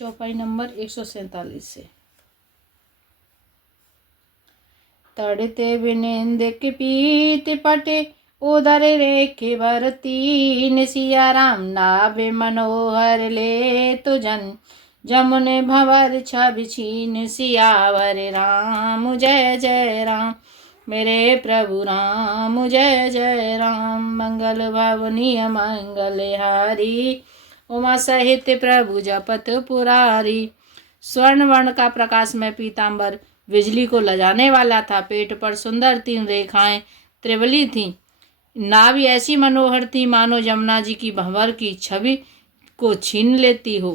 चौपाई नंबर 147 से। तड़ते बिनिंद के पीत पटे उदर रेखे भरती सिया राम नाभे मनोहर ले तो जन जमुने भंवर छवि छीन सियावर राम जय जय राम मेरे प्रभु राम जय जय राम। मंगल भवनीय मंगल हारी उमा सहित प्रभु जपत पुरारी। स्वर्ण वर्ण का प्रकाश में पीताम्बर बिजली को लजाने वाला था। पेट पर सुंदर 3 रेखाएं त्रिवली थीं। नाभि ऐसी मनोहर थी मानो जमुना जी की भंवर की छवि को छीन लेती हो।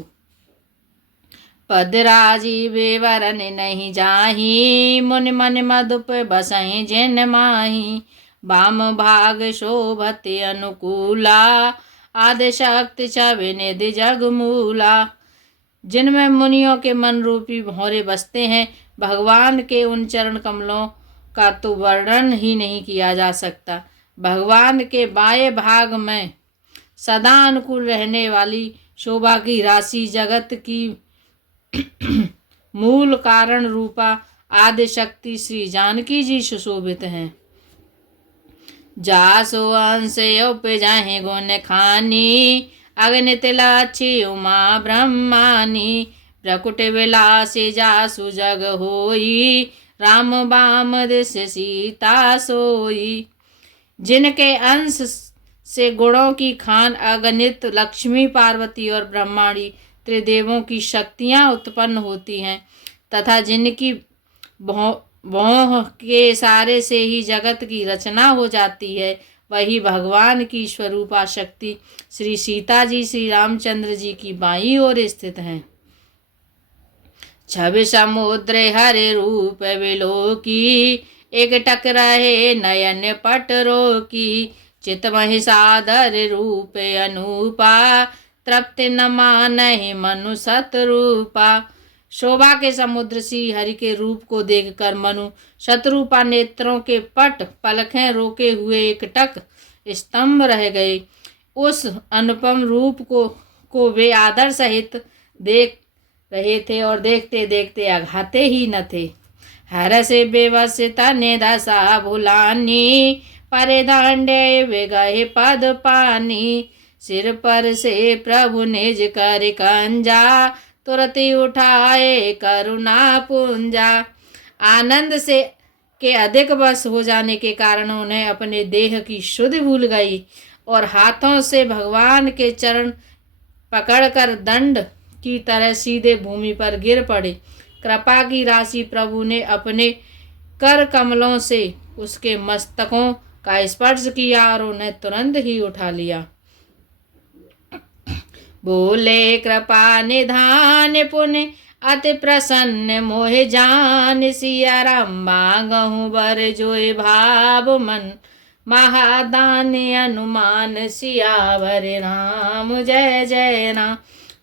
पदराजी बेवरन नहीं जाही मुनि मन मधुप बसहि जिन माही। वाम भाग शोभते अनुकूला आदि शक्ति छवि निधि जगमूला। जिनमें मुनियों के मन रूपी भौरे बसते हैं, भगवान के उन चरण कमलों का तो वर्णन ही नहीं किया जा सकता। भगवान के बाएं भाग में सदा अनुकूल रहने वाली शोभा की राशि जगत की मूल कारण रूपा आदि शक्ति श्री जानकी जी सुशोभित हैं। जासो अंश उपजाहे गुण खानी अग्नि तिलाची उमा ब्रह्मानी। प्रकुट विलासी जासु जग होई राम बाम दिश सीता सोई। जिनके अंश से गुणों की खान अगणित लक्ष्मी पार्वती और ब्रह्माणी त्रिदेवों की शक्तियाँ उत्पन्न होती हैं तथा जिनकी भौह के इशारे से ही जगत की रचना हो जाती है, वही भगवान की स्वरूपा शक्ति श्री सीता जी श्री रामचंद्र जी की बाईं ओर स्थित हैं। छवि समुद्र हरे रूप विलोकी एक टक रहे नयन पटरो की। चित महि सादर रूप अनूपा तृप्ति न मानहि मनु सतरूपा। शोभा के समुद्र सी हरि के रूप को देखकर मनु शतरूपा नेत्रों के पट पलखें रोके हुए एकटक स्तंभ रह गए। उस अनुपम रूप को वे आदर सहित देख रहे थे और देखते देखते अघाते ही न थे। हर से बेवस तने दशा भुलानी परे दांडे वे गए पद पानी। सिर पर से प्रभु निज कर कंजा तुरंत उठाए करुणा पुंजा। आनंद से के अधिक वश हो जाने के कारण उन्हें अपने देह की शुद्धि भूल गई और हाथों से भगवान के चरण पकड़कर दंड की तरह सीधे भूमि पर गिर पड़े। कृपा की राशि प्रभु ने अपने कर कमलों से उसके मस्तकों का स्पर्श किया और उन्हें तुरंत ही उठा लिया। बोले कृपा निधान पुण्य अति प्रसन्न मोह जान सिया राम मांगहु बर जोय भाव मन महादान अनुमान सियावर राम जय जय राम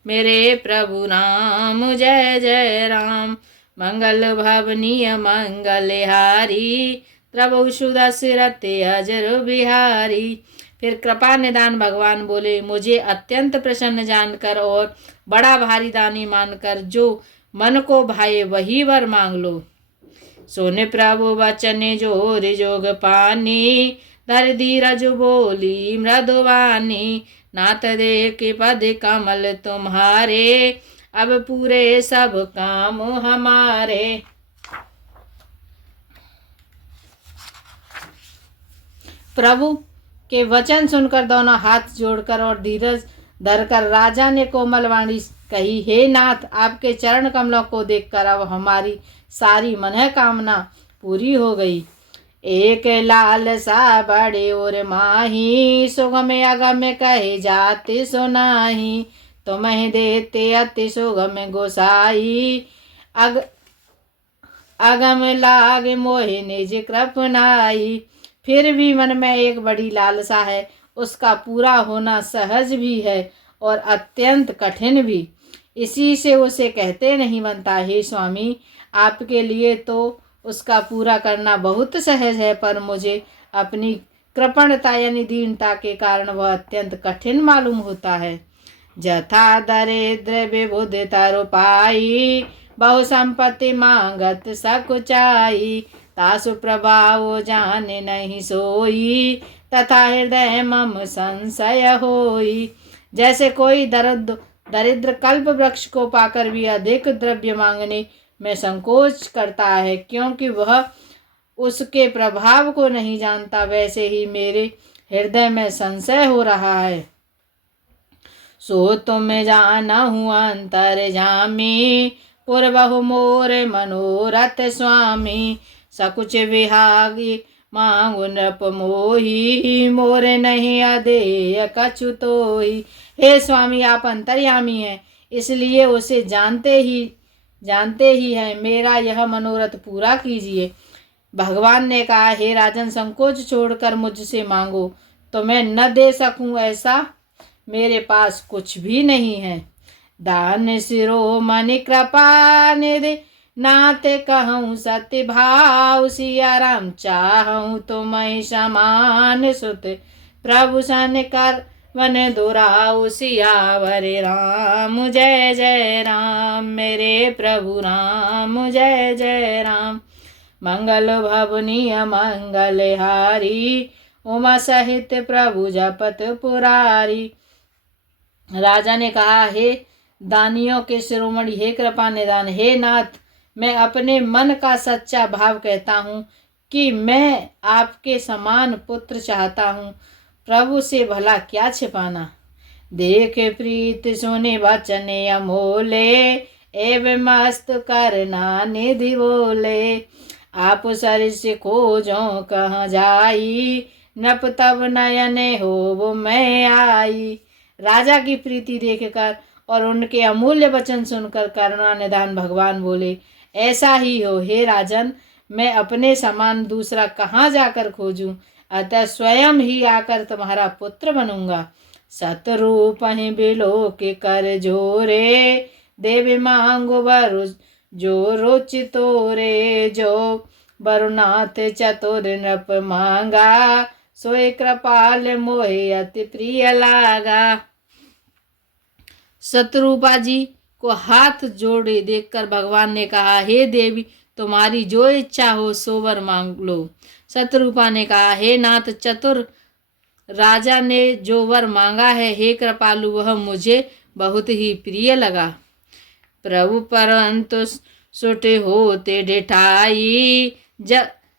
मेरे प्रभु राम जय जय राम। मंगल भवनीय मंगल हारी प्रभु सुदशरथ अजर बिहारी। फिर कृपा निदान भगवान बोले, मुझे अत्यंत प्रसन्न जानकर और बड़ा भारी दानी मानकर जो मन को भाए वही वर मांग लो। सोने प्रभु वचन जोर जोग पानी धर धीरज बोली मृदुवानी। नाथ दे के पद कमल तुम्हारे अब पूरे सब काम हमारे। प्रभु के वचन सुनकर दोनों हाथ जोड़कर और धीरज धरकर राजा ने कोमल वाणी कही, हे नाथ, आपके चरण कमलों को देखकर अब हमारी सारी मनः कामना पूरी हो गई। एक लाल सा बड़े और माही सुगम अगम कहे जाति सुनाही। तुम्हें देते अति सुगम गोसाई अगम लाग मोहि निज कृपनाई। फिर भी मन में एक बड़ी लालसा है, उसका पूरा होना सहज भी है और अत्यंत कठिन भी। इसी से उसे कहते नहीं बनता। हे स्वामी, आपके लिए तो उसका पूरा करना बहुत सहज है, पर मुझे अपनी कृपणता यानी दीनता के कारण वह अत्यंत कठिन मालूम होता है। जथा दरिद्र विबुध तरु पाई, बहु संपत्ति मांगत सकुचाई। तासु प्रभाव जाने नहीं सोई, तथा हृदय मम संशय होई। जैसे कोई दरिद्र कल्प वृक्ष को पाकर भी अधिक द्रव्य मांगने में संकोच करता है, क्योंकि वह उसके प्रभाव को नहीं जानता, वैसे ही मेरे हृदय में संशय हो रहा है। सो तुम जानहु अंतर्जामी, पूर्वहु मोर मनोरथ स्वामी। सकुच विहागी मांगु नृप मोही, मोर नहीं अदेय कछु तोही। हे स्वामी, आप अंतर्यामी हैं, इसलिए उसे जानते ही है, मेरा यह मनोरथ पूरा कीजिए। भगवान ने कहा, हे राजन, संकोच छोड़कर मुझसे मांगो, तो मैं न दे सकूं ऐसा मेरे पास कुछ भी नहीं है। दान शिरोमणि कृपा निधि, नाते कहूँ सत्य भाव। सिया राम चाहूँ तो मैं समान सुत, प्रभु सन कर वन दुराऊ। सियावर राम जय जय राम, मेरे प्रभु राम जय जय राम। मंगल भवनीय मंगलहारी, उमा सहित प्रभु जपत पुरारी। राजा ने कहा, हे दानियों के शिरोमणि, हे कृपा निदान, हे नाथ, मैं अपने मन का सच्चा भाव कहता हूँ कि मैं आपके समान पुत्र चाहता हूँ। प्रभु से भला क्या छिपाना। देख प्रीत सुने वचन अमोले, एवं मस्त करना निधि बोले। आप सरिस खोजो कहाँ जाई, नप तब नयन हो वो मैं आई। राजा की प्रीति देखकर और उनके अमूल्य वचन सुनकर करुणा निधान भगवान बोले, ऐसा ही हो हे राजन, मैं अपने समान दूसरा कहाँ जाकर खोजूं, अतः स्वयं ही आकर तुम्हारा पुत्र बनूंगा। सतरूप ही बिलो के कर जोरे, देवी मांगो बरु जो रुचि तोरे। जो बरुनाथ चतुर नृप मांगा, सोए कृपाल मोहे अति प्रिय लागा। शत्रुपा जी को हाथ जोड़े देखकर भगवान ने कहा, हे देवी, तुम्हारी जो इच्छा हो सो वर मांग लो। शत्रुपा ने कहा, हे नाथ चतुर, राजा ने जो वर मांगा है, हे कृपालु, वह मुझे बहुत ही प्रिय लगा। प्रभु परंतु सुटे होते डिठाई,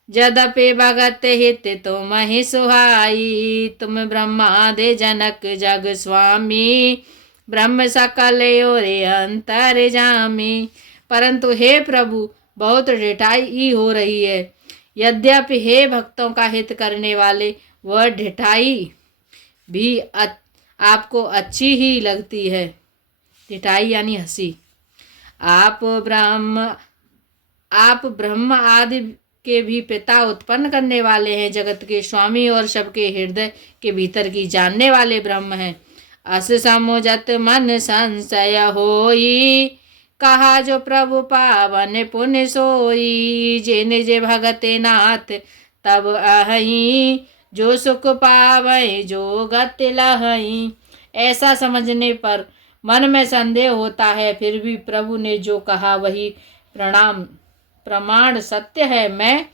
जदपि भगत हित तुम ही सुहाई। तुम ब्रह्मादि जनक जग स्वामी, ब्रह्म सकल और अंतर जामी। परंतु हे प्रभु, बहुत ढिठाई हो रही है। यद्यपि हे भक्तों का हित करने वाले, वह ढिठाई भी आपको अच्छी ही लगती है। ढिठाई यानी हंसी। आप ब्रह्म आदि के भी पिता, उत्पन्न करने वाले हैं, जगत के स्वामी और सबके हृदय के भीतर की जानने वाले ब्रह्म हैं। अस समुझत मन संशय होई, कहा जो प्रभु पावन पुण्य सोई। जे निज भगते नाथ तब अहि, जो सुख पावै जो गति लहई। ऐसा समझने पर मन में संदेह होता है, फिर भी प्रभु ने जो कहा वही प्रमाण सत्य है। मैं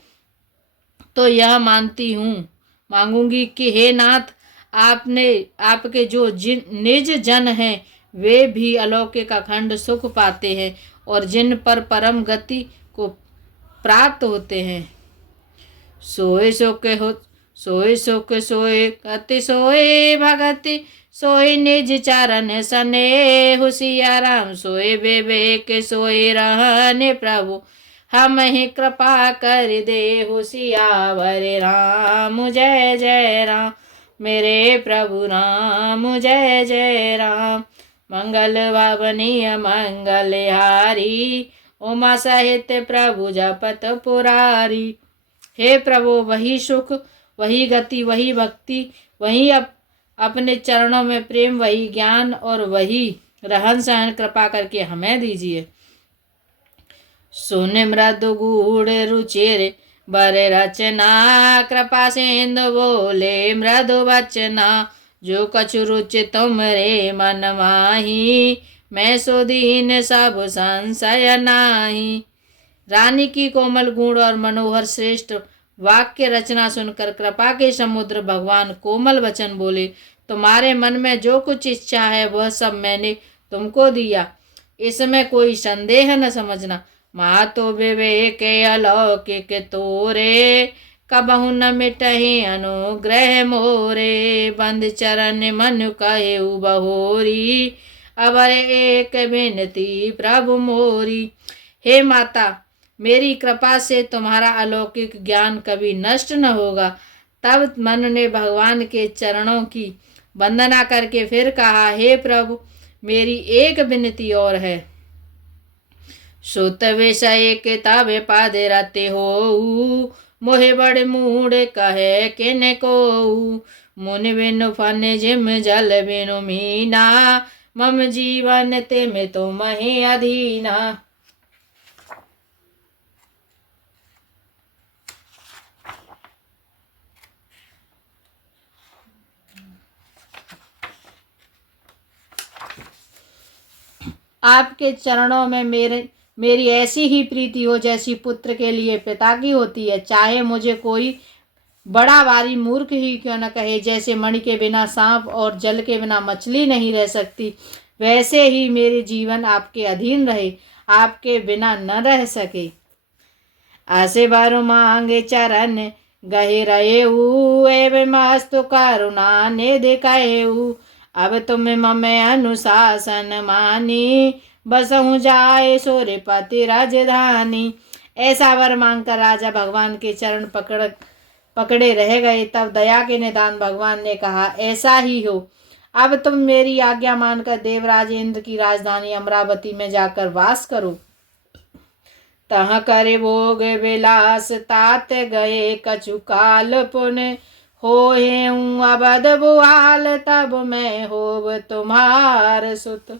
तो यह मांगूंगी कि हे नाथ, आपके जो निज जन हैं, वे भी अलौकिक अखंड सुख पाते हैं और जिन पर परम गति को प्राप्त होते हैं। सोए सुख हो, सोए सुख, सोए गति, सोए भगति, सोए निज चरण सने। हुसिया राम सोए विवेक, सोए रहने प्रभु हम ही कृपा कर दे। हुसियावर राम जय जय राम, मेरे प्रभु राम जय जय राम। मंगल भवनीय मंगलहारी, उमा सहित प्रभु जपत पुरारी। हे प्रभु, वही सुख, वही गति, वही भक्ति, वही अपने चरणों में प्रेम, वही ज्ञान और वही रहन सहन कृपा करके हमें दीजिए। सुन मृदु गूढ़ रुचिर बर रचना, कृपा सिंधु बोले मृदु वचना। जो कछु रुचि तुमरे मन माही, मैं सो दीन सब संशय नाही। रानी की कोमल गुण और मनोहर श्रेष्ठ वाक्य रचना सुनकर कृपा के समुद्र भगवान कोमल वचन बोले, तुम्हारे मन में जो कुछ इच्छा है वह सब मैंने तुमको दिया, इसमें कोई संदेह न समझना। मातो विवेक अलौकिक तोरे, कबहु न मिटहि अनुग्रह मोरे। बंद चरण मन कहे बहोरी, अबर एक विनती प्रभु मोरी। हे माता, मेरी कृपा से तुम्हारा अलौकिक ज्ञान कभी नष्ट न होगा। तब मन ने भगवान के चरणों की वंदना करके फिर कहा, हे प्रभु, मेरी एक विनती और है। सुत विषय किताब पाद रते हो, मोहे बड़े मूड कहे किन को। मुनि बिनु फन जिम जल बिनु मीना, मम जीवन ते में तो मही अधीना। आपके चरणों में मेरी ऐसी ही प्रीति हो जैसी पुत्र के लिए पिता की होती है। चाहे मुझे कोई बड़ा भारी मूर्ख ही क्यों न कहे, जैसे मणि के बिना सांप और जल के बिना मछली नहीं रह सकती, वैसे ही मेरे जीवन आपके अधीन रहे, आपके बिना न रह सके। आसे बारो मांगे चरण गहे रहे एवं मस्तु करुणा ने दिखाए। अब तुम मम अनुशासन मानी, बसहु जाए सूर्यपति राजधानी। ऐसा वर मांगकर राजा भगवान के चरण पकड़े रह गए। तब दया के निदान भगवान ने कहा, ऐसा ही हो। अब तुम मेरी आज्ञा मानकर देवराज इंद्र की राजधानी अमरावती में जाकर वास करो। तह करे भोग विलास तात गए कछु काल पुण्य, होए अवध बुआल तब मैं होब तुम्हार सुत।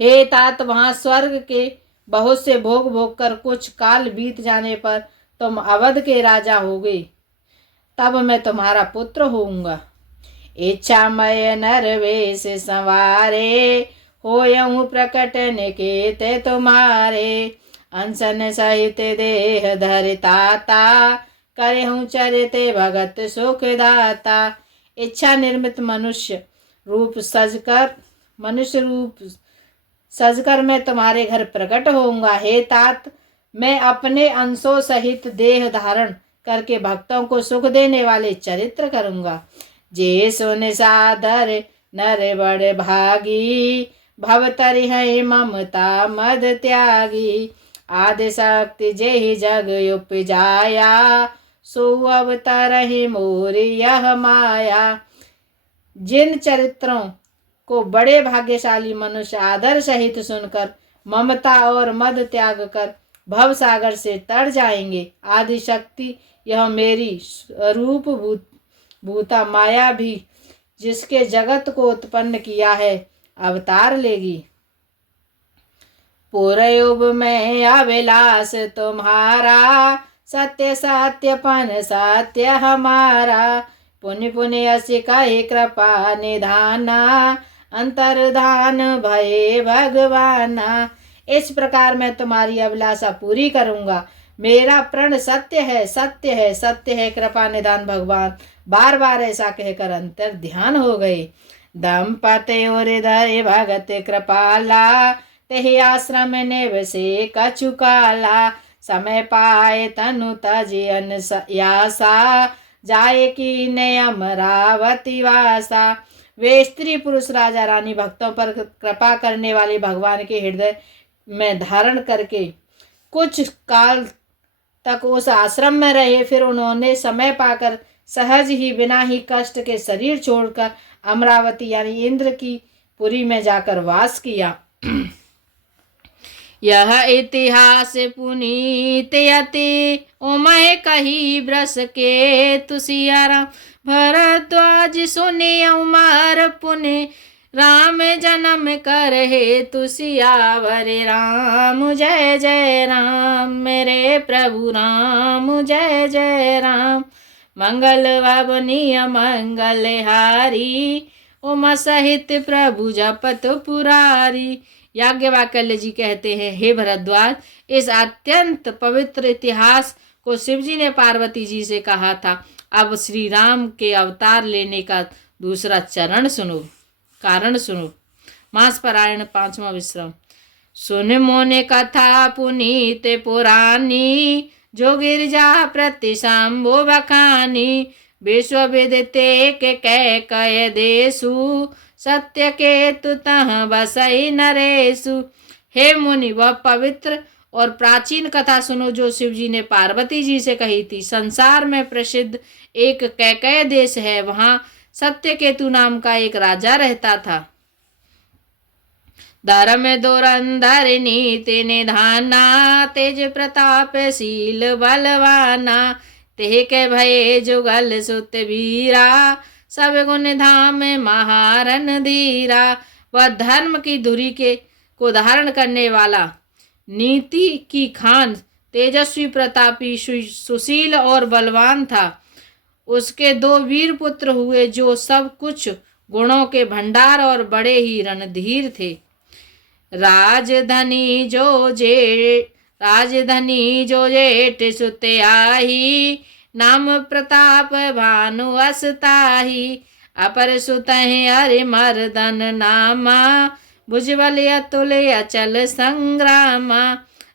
हे तात, वहां स्वर्ग के बहुत से भोग भोग कर कुछ काल बीत जाने पर तुम अवध के राजा होगे, तब मैं तुम्हारा पुत्र होऊंगा। इच्छा मय नरवेश संवारे, होयऊं प्रकट निकेत तुम्हारे। अनशन सहित देह धरिताता, करहूं चरिते भगत सुख दाता। इच्छा निर्मित मनुष्य रूप सजकर मैं तुम्हारे घर प्रकट होऊंगा। हे तात, मैं अपने अंशों सहित देह धारण करके भक्तों को सुख देने वाले चरित्र करूंगा। जे सुन सादर नर बड़ भागी, भवतरि है ममता मद त्यागी। आदि शक्ति जेहि जग उपजाया, सो अवतरहि मोरि यह माया। जिन चरित्रों को बड़े भाग्यशाली मनुष्य आदर सहित सुनकर ममता और मद त्याग कर भव सागर से तर जाएंगे, आदि शक्ति यह मेरी स्वरूप भूता माया भी जिसके जगत को उत्पन्न किया है अवतार लेगी। पूर्वयुग में अभिलाष तुम्हारा, सत्य सत्यपन सत्य हमारा। पुण्य पुण्य असी कही कृपा निधाना, अंतर्धान भये भगवाना। इस प्रकार मैं तुम्हारी अभिलाषा पूरी करूंगा। मेरा प्रण सत्य है, सत्य है, सत्य है कृपा निधान भगवान। बार बार ऐसा कहकर अंतर ध्यान हो गए। दंपति और हृदय भगत कृपाला, तेहि आश्रम निवसे कछु काला। समय पाए तनु तजि यासा, जाए की ने अमरावती वासा। वे स्त्री पुरुष राजा रानी भक्तों पर कृपा करने वाले भगवान के हृदय में धारण करके कुछ काल तक उस आश्रम में रहे। फिर उन्होंने समय पाकर सहज ही बिना ही कष्ट के शरीर छोड़कर अमरावती यानी इंद्र की पुरी में जाकर वास किया। यह इतिहास पुनीत यति, उमय कही ब्रस के तुसियारा। भरद्वाज सुने उमर पुण्य, राम जन्म कर हे तुसियावर। राम जय जय राम, मेरे प्रभु राम जय जय राम। मंगल भवनीय मंगल हारी, उमा सहित प्रभु जपत पुरारी। याज्ञवल्क्य जी कहते हैं, हे भरद्वाज, इस अत्यंत पवित्र इतिहास को शिवजी ने पार्वती जी से कहा था। अब श्री राम के अवतार लेने का दूसरा चरण सुनो, कारण सुनो। मास पारायण 5वां विश्राम। सुन मोने कथा पुनीत पुरानी, जो गिरजा प्रति शंभु बखानी। विश्व विदिते के कह देसु, सत्य के तु तह बसई नरेसु। हे मुनि, वह पवित्र और प्राचीन कथा सुनो जो शिवजी ने पार्वती जी से कही थी। संसार में प्रसिद्ध एक कैकय देश है, वहां सत्यकेतु नाम का एक राजा रहता था। धर्म धुरंधर नीति निधाना, तेज प्रताप शील बलवाना। तेह के भये जुगल सुत वीरा, सब गुण धाम महारन धीरा। वह धर्म की धुरी को धारण करने वाला, नीति की खान, तेजस्वी प्रतापी, सुशील और बलवान था। उसके 2 वीर पुत्र हुए जो सब कुछ गुणों के भंडार और बड़े ही रणधीर थे। राजधनी जो जेठ सुत आही, नाम प्रताप भानु असताही। अपर सुत हरि मर्दन नामा, भुजबल अतुल अचल संग्रामा।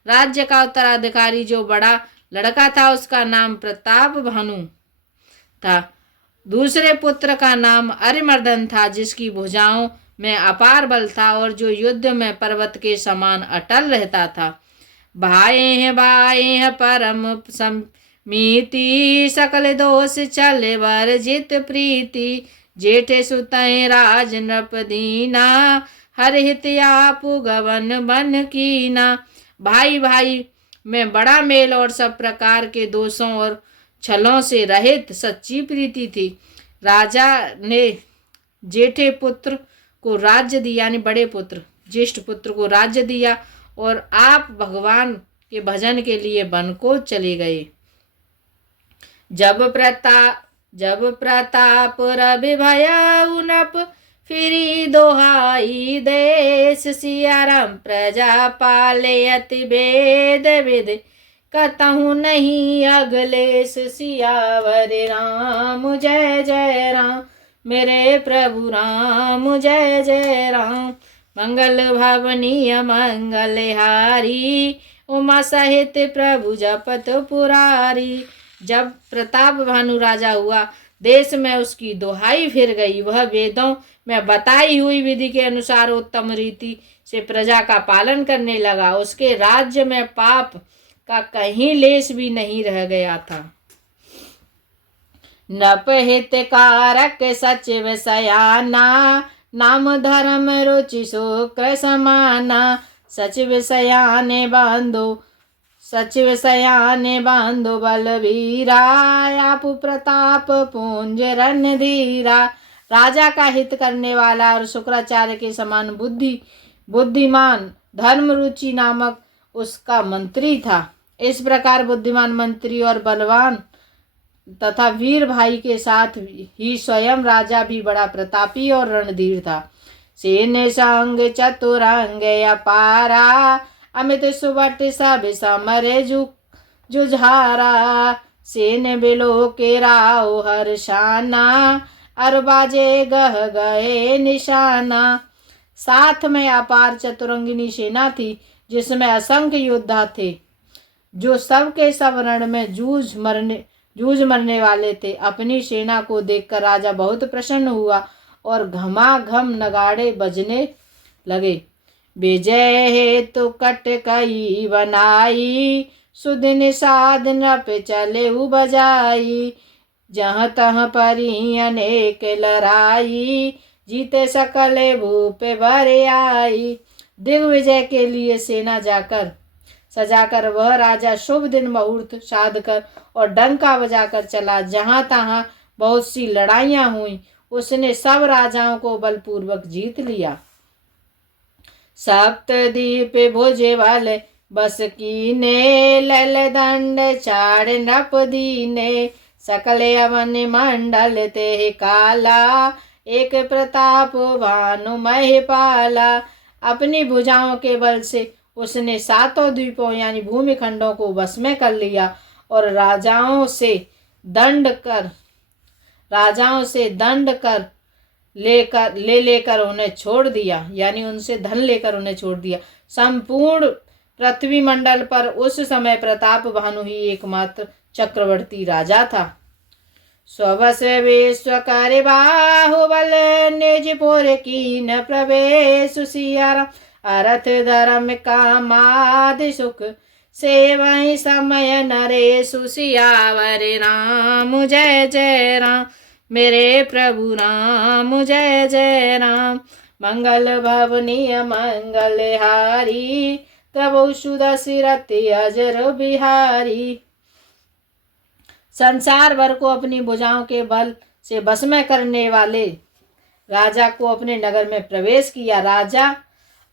राज्य का उत्तराधिकारी जो बड़ा लड़का था, उसका नाम प्रताप भानु था। दूसरे पुत्र का नाम अरिमर्दन था, जिसकी भुजाओं में अपार बल था और जो युद्ध में पर्वत के समान अटल रहता था। भाई भाई परम समीति, सकल दोष चले वर्जित प्रीति। जेठे सुतय राज नृप दीना, हर हित आपु गवन बन कीना। भाई भाई में बड़ा मेल और सब प्रकार के दोषों और छलों से रहित सच्ची प्रीति थी। राजा ने जेठे पुत्र को राज्य दिया, यानी बड़े पुत्र ज्येष्ठ पुत्र को राज्य दिया और आप भगवान के भजन के लिए वन को चले गए। जब प्रताप रवि भया उनप, फिरी दोहाई देश। सियाराम प्रजा पाले अति वेद विद, कतहु नहीं अगलेश। सियावर राम जय जय राम, मेरे प्रभु राम जय जय राम। मंगल भवनीय मंगल हारी, उमा सहित प्रभु जपत पुरारी। जब प्रताप भानु राजा हुआ, देश में उसकी दोहाई फिर गई। वह वेदों में बताई हुई विधि के अनुसार उत्तम रीति से प्रजा का पालन करने लगा। उसके राज्य में पाप का कहीं लेश भी नहीं रह गया था। नप हित कारक सचिव सयाना, नाम धर्म रुचि शुक्र समाना। सचिव सयाने बांधो बलवीरा, आपु प्रताप पुंज रणधीरा। राजा का हित करने वाला और शुक्राचार्य के समान बुद्धिमान धर्म रुचि नामक उसका मंत्री था। इस प्रकार बुद्धिमान मंत्री और बलवान तथा वीर भाई के साथ ही स्वयं राजा भी बड़ा प्रतापी और रणधीर था। सेन संग चतुरंग अपारा, अमित सुबट सब समरे जुझारा। सेन बिलो के राव हर्षाना, अर बाजे गह गए निशाना। साथ में अपार चतुरंगिनी सेना थी, जिसमें असंख्य योद्धा थे, जो सब के सब रण में जूझ मरने वाले थे। अपनी सेना को देखकर राजा बहुत प्रसन्न हुआ और घमाघम नगाड़े बजने लगे। विजय हेतु कटकई बनाई, सुदिन साध नृप चले बजाई। जहाँ तहाँ परी अनेक लड़ाई, जीते सकल भूप भरे आई। दिग्विजय के लिए सेना सजाकर वह राजा शुभ दिन मुहूर्त साध कर और डंका बजाकर चला। जहाँ तहाँ बहुत सी लड़ाइयाँ हुई, उसने सब राजाओं को बलपूर्वक जीत लिया। सप्तदीप भुजे वाले बस कीने, लल दंड चाड़ नृप दीने। सकल अवन मंडल ते काला, एक प्रताप भानु महिपाला। अपनी भुजाओं के बल से उसने सातों द्वीपों यानी भूमि खंडों को वश में कर लिया और राजाओं से दंड कर लेकर उन्हें छोड़ दिया, यानी उनसे धन लेकर उन्हें छोड़ दिया। संपूर्ण पृथ्वी मंडल पर उस समय प्रताप भानु ही एकमात्र चक्रवर्ती राजा था। स्ववश विश्व कर बाहुबल, निज पुर कीन प्रवेश सिया। अर्थ धर्म कामादि सुख, सेवहि समय नरेशु। सियावर राम जय जय राम, मेरे प्रभु राम जय जय राम। मंगल भवनीय मंगल हारी, प्रभु सुदशरथि अजर बिहारी। संसार भर को अपनी भुजाओं के बल से बस में करने वाले राजा को अपने नगर में प्रवेश किया। राजा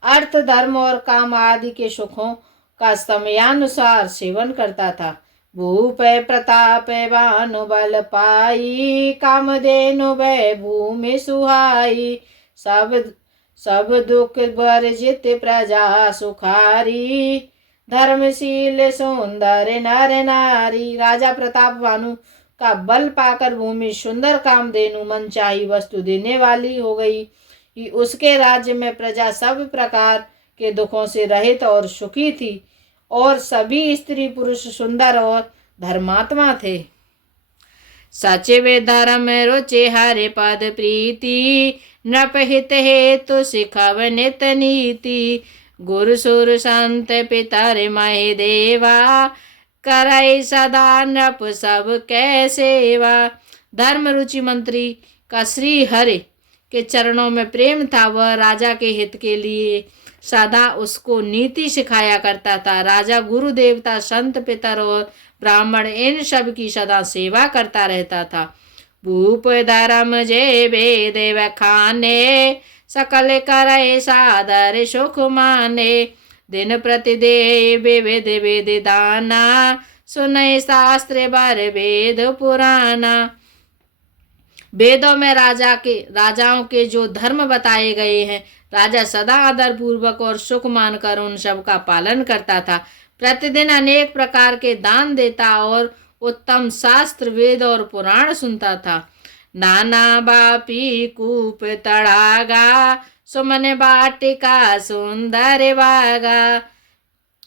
अर्थ धर्म और काम आदि के सुखों का समयानुसार सेवन करता था। भूप प्रताप भानु बल पाई, कामधेनु भय भूमि सुहाई। सब दुख वर्जित प्रजा सुखारी, धर्मशील सुंदर नर नारी। राजा प्रताप भानु का बल पाकर भूमि सुंदर, कामधेनु मनचाही वस्तु देने वाली हो गई। उसके राज्य में प्रजा सब प्रकार के दुखों से रहित और सुखी थी और सभी स्त्री पुरुष सुंदर और धर्मात्मा थे। सचिव धर्म रुचि हरि पद प्रीति, नृप हित हेतु सिखव नित नीति। गुरु सुर संत पितर महि देवा, करई सदा नृप सब कै सेवा। धर्म रुचि मंत्री का श्री हरि के चरणों में प्रेम था। वह राजा के हित के लिए सदा उसको नीति सिखाया करता था। राजा गुरु देवता संत पितर और ब्राह्मण इन सब की सदा सेवा करता रहता था। भूप धर्म जय वेद खाने, सकल करे सादर सुख माने। दिन प्रतिदेव विविध विधि दाना, सुनय शास्त्र बर वेद पुराना। वेदों में राजाओं के जो धर्म बताए गए हैं, राजा सदा आदर पूर्वक और सुख मानकर उन सब का पालन करता था। प्रतिदिन अनेक प्रकार के दान देता और उत्तम शास्त्र वेद और पुराण सुनता था। नाना बापी कूप तड़ागा, सुमन बाटिका सुंदर बागा।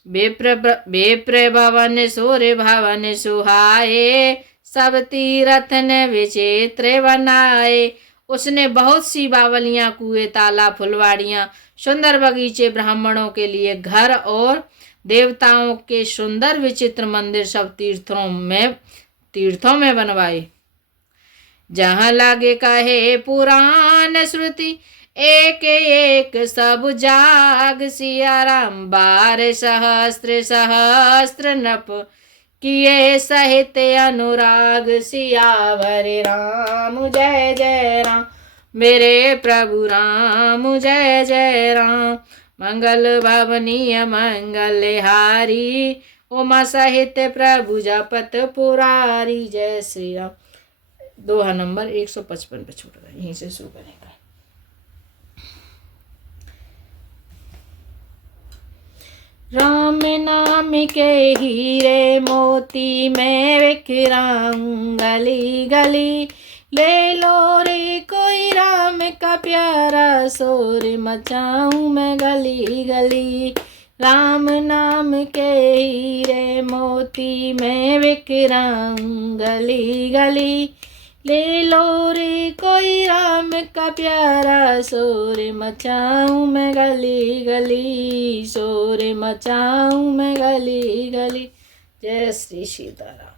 विप्र भवन सूर्य भवन सुहाए, सब तीरथ ने विचित्र बनाए। उसने बहुत सी बावलियां, कुएं, तालाब, फुलवाड़ियां, सुंदर बगीचे, ब्राह्मणों के लिए घर और देवताओं के सुंदर विचित्र मंदिर सब तीर्थों में बनवाए। जहाँ लागे कहे पुराण श्रुति, एक एक सब जाग। सिया राम 12 सहस्त्र नृप, किए सहित अनुराग। सियावर राम जय जय राम, मेरे प्रभु राम जय जय राम। मंगल भवनीय मंगल हारी, उमा सहित प्रभु जपत पुरारी। जय श्री राम। दोहा नंबर 155 पे छूट रहा है, यहीं से शुरू करेंगे। राम नाम के हीरे मोती मैं बिखराऊं गली गली। ले लो रे कोई राम का प्यारा, शोर मचाऊं मैं गली गली। राम नाम के हीरे मोती मैं बिखराऊं गली गली। ले लो रे कोई राम का प्यारा, शोर मचाऊं मैं गली गली। शोर मचाऊं मैं गली गली। जय श्री सीताराम।